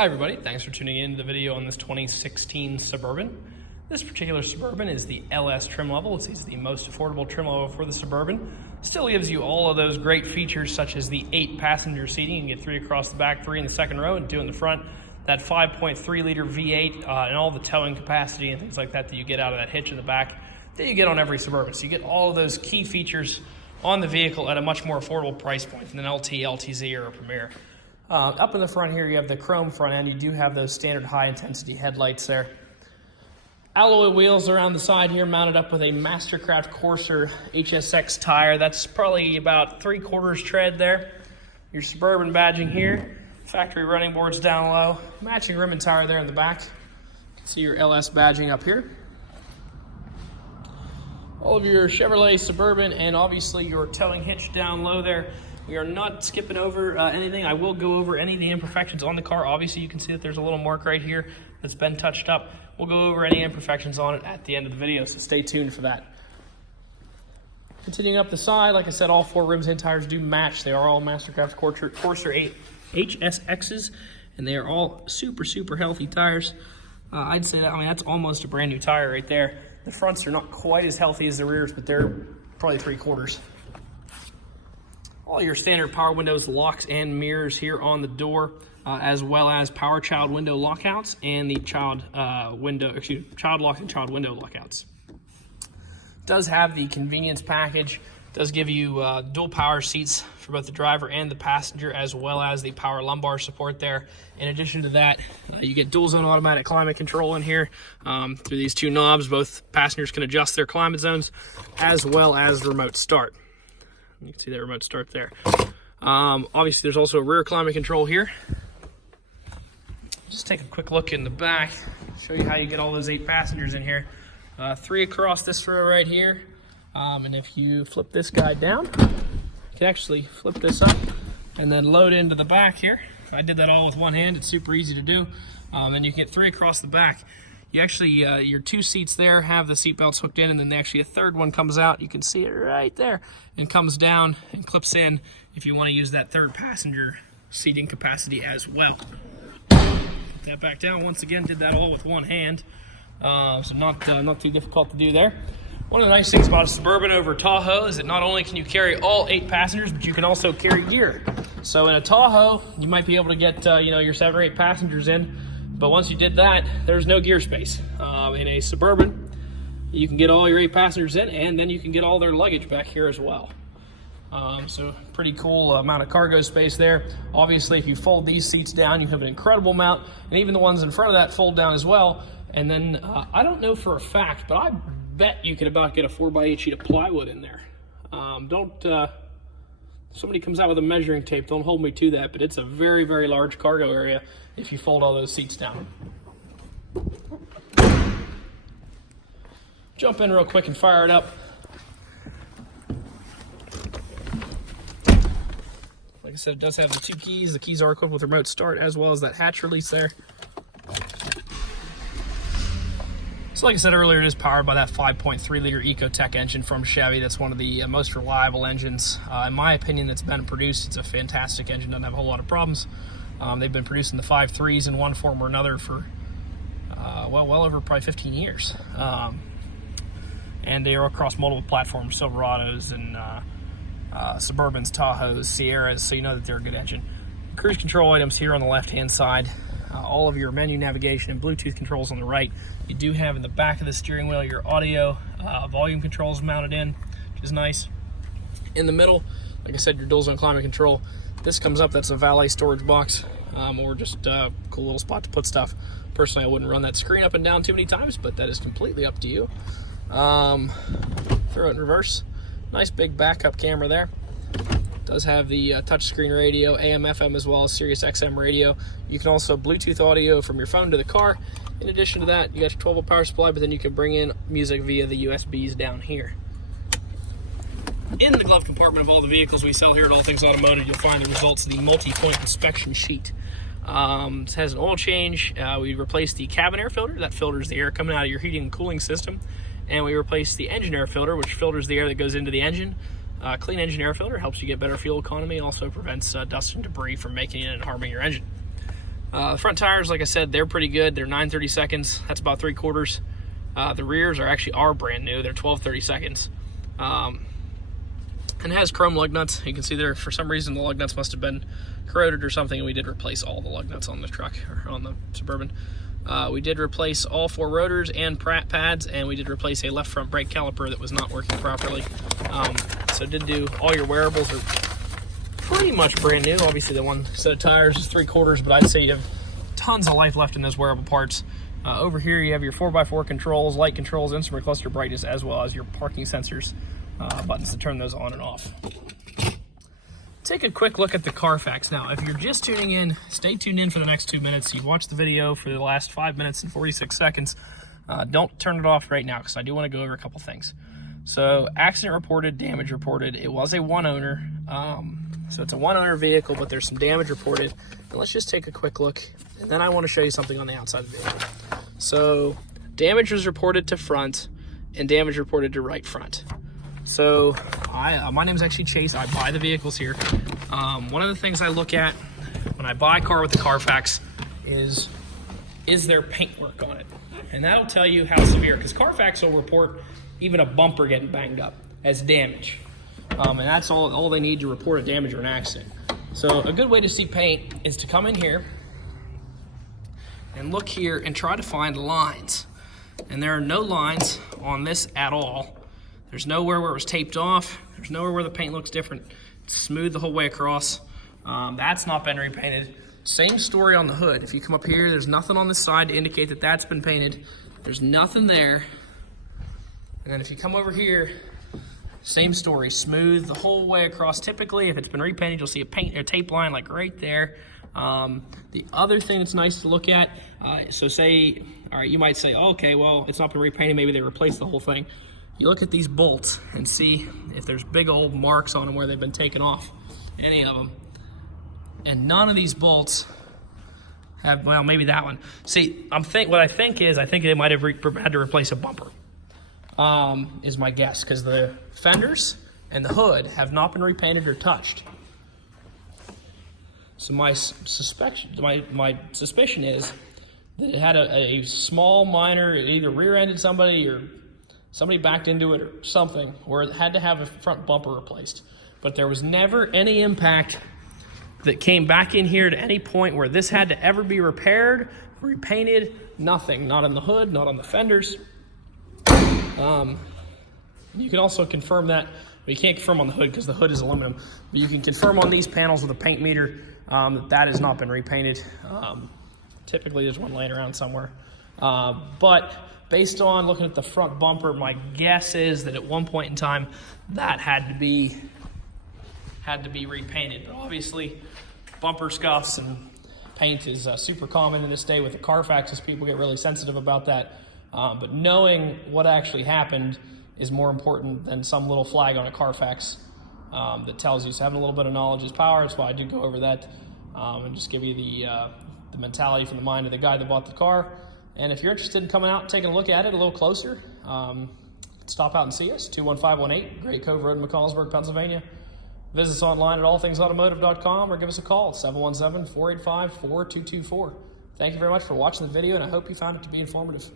Hi everybody, thanks for tuning in to the video on this 2016 Suburban. This particular Suburban is the LS trim level. It's the most affordable trim level for the Suburban. Still gives you all of those great features such as the 8-passenger seating. You can get 3 across the back, 3 in the second row, and 2 in the front. That 5.3 liter V8 and all the towing capacity and things like that that you get out of that hitch in the back that you get on every Suburban. So you get all of those key features on the vehicle at a much more affordable price point than an LT, LTZ, or a Premier. Up in the front here, you have the chrome front end. You do have those standard high-intensity headlights there. Alloy wheels around the side here, mounted up with a Mastercraft Courser HSX tire. That's probably about 3/4 tread there. Your Suburban badging here. Factory running boards down low. Matching rim and tire there in the back. You can see your LS badging up here. All of your Chevrolet Suburban and obviously your towing hitch down low there. We are not skipping over anything. I will go over any of the imperfections on the car. Obviously, you can see that there's a little mark right here that's been touched up. We'll go over any imperfections on it at the end of the video, so stay tuned for that. Continuing up the side, like I said, all 4 rims and tires do match. They are all Mastercraft Courser 8 HSXs, and they are all super healthy tires. I'd say that, that's almost a brand new tire right there. The fronts are not quite as healthy as the rears, but they're probably 3/4. All your standard power windows, locks, and mirrors here on the door, as well as power child window lockouts and the child lock and child window lockouts. Does have the convenience package. Does give you dual power seats for both the driver and the passenger, as well as the power lumbar support there. In addition to that, you get dual zone automatic climate control in here through these 2 knobs. Both passengers can adjust their climate zones, as well as remote start. You can see that remote start there. Obviously, there's also rear climate control here. Just take a quick look in the back, show you how you get all those 8 passengers in here. 3 across this row right here. And if you flip this guy down, you can actually flip this up and then load into the back here. I did that all with one hand. It's super easy to do. And you can get 3 across the back. You actually, your 2 seats there have the seat belts hooked in, and then actually a 3rd one comes out. You can see it right there and comes down and clips in if you want to use that 3rd passenger seating capacity as well. Put that back down. Once again, did that all with one hand. So not too difficult to do there. One of the nice things about a Suburban over a Tahoe is that not only can you carry all 8 passengers, but you can also carry gear. So in a Tahoe, you might be able to get your 7 or 8 passengers in. But once you did that, there's no gear space. In a Suburban, you can get all your 8 passengers in, and then you can get all their luggage back here as well. So pretty cool amount of cargo space there. Obviously, if you fold these seats down, you have an incredible amount, and even the ones in front of that fold down as well. And then I don't know for a fact, but I bet you could about get a 4x8 sheet of plywood in there. Somebody comes out with a measuring tape, don't hold me to that, but it's a very large cargo area if you fold all those seats down. Jump in real quick and fire it up. Like I said, it does have the 2 keys. The keys are equipped with remote start, as well as that hatch release there. So like I said earlier, it is powered by that 5.3 liter Ecotec engine from Chevy. That's one of the most reliable engines, in my opinion, that's been produced. It's a fantastic engine, doesn't have a whole lot of problems. They've been producing the 5.3s in one form or another for, well over probably 15 years. And they are across multiple platforms, Silverados and Suburbans, Tahoes, Sierras, so you know that they're a good engine. Cruise control items here on the left-hand side. All of your menu navigation and Bluetooth controls on the right. You do have in the back of the steering wheel your audio volume controls mounted in, which is nice. In the middle, like I said, your dual zone climate control. This comes up, that's a valet storage box, or just a cool little spot to put stuff. Personally, I wouldn't run that screen up and down too many times, but that is completely up to you. Throw it in reverse. Nice big backup camera there. Does have the touchscreen radio, AM, FM, as well as Sirius XM radio. You can also Bluetooth audio from your phone to the car. In addition to that, you got your 12-volt power supply, but then you can bring in music via the USBs down here. In the glove compartment of all the vehicles we sell here at All Things Automotive, you'll find the results of the multi-point inspection sheet. It has an oil change. We replaced the cabin air filter. That filters the air coming out of your heating and cooling system. And we replaced the engine air filter, which filters the air that goes into the engine. Clean engine air filter helps you get better fuel economy, also prevents dust and debris from making it and harming your engine. The front tires, like I said, they're pretty good. They're 9/32. That's about 3/4. The rears are brand new. They're 12/32. And it has chrome lug nuts. You can see there, for some reason, the lug nuts must have been corroded or something, and we did replace all the lug nuts on the truck, or on the Suburban. We did replace all 4 rotors and pads, and we did replace a left front brake caliper that was not working properly. So did do all your wearables are pretty much brand new. Obviously, the one set of tires is 3/4, but I'd say you have tons of life left in those wearable parts. Over here, you have your 4x4 controls, light controls, instrument cluster brightness, as well as your parking sensors, buttons to turn those on and off. Take a quick look at the Carfax. Now, if you're just tuning in, stay tuned in for the next 2 minutes. You've watched the video for the last 5 minutes and 46 seconds. Don't turn it off right now, because I do want to go over a couple things. So, accident reported, damage reported. It was a one owner. So it's a one owner vehicle, but there's some damage reported. And let's just take a quick look, and then I want to show you something on the outside of the vehicle. So, damage was reported to front, and damage reported to right front. So, my name is actually Chase. I buy the vehicles here. One of the things I look at when I buy a car with the Carfax is there paintwork on it? And that'll tell you how severe, because Carfax will report even a bumper getting banged up as damage. And that's all they need to report a damage or an accident. So a good way to see paint is to come in here and look here and try to find lines. And there are no lines on this at all. There's nowhere where it was taped off. There's nowhere where the paint looks different. It's smooth the whole way across. That's not been repainted. Same story on the hood. If you come up here, there's nothing on this side to indicate that that's been painted. There's nothing there. And then if you come over here, same story, smooth the whole way across. Typically, if it's been repainted, you'll see a paint or tape line like right there. The other thing that's nice to look at, so say, all right, you might say, oh, okay, well, it's not been repainted, maybe they replaced the whole thing. You look at these bolts and see if there's big old marks on them where they've been taken off, any of them. And none of these bolts have, well, maybe that one. See, what I think they might have had to replace a bumper, is my guess, because the fenders and the hood have not been repainted or touched. So my suspicion is that it had a small minor, it either rear-ended somebody or somebody backed into it or something, or it had to have a front bumper replaced. But there was never any impact that came back in here to any point where this had to ever be repaired, repainted, nothing. Not on the hood, not on the fenders. You can also confirm that, well, you can't confirm on the hood because the hood is aluminum, but you can confirm on these panels with a paint meter that has not been repainted. Typically there's one laying around somewhere. But based on looking at the front bumper, my guess is that at one point in time that had to be repainted. But obviously bumper scuffs and paint is super common in this day with the Carfaxes. People get really sensitive about that. But knowing what actually happened is more important than some little flag on a Carfax that tells you. So having a little bit of knowledge is power. That's why I do go over that and just give you the mentality from the mind of the guy that bought the car. And if you're interested in coming out and taking a look at it a little closer, stop out and see us, 21518 Great Cove Road in McConnellsburg, Pennsylvania. Visit us online at allthingsautomotive.com or give us a call at 717-485-4224. Thank you very much for watching the video, and I hope you found it to be informative.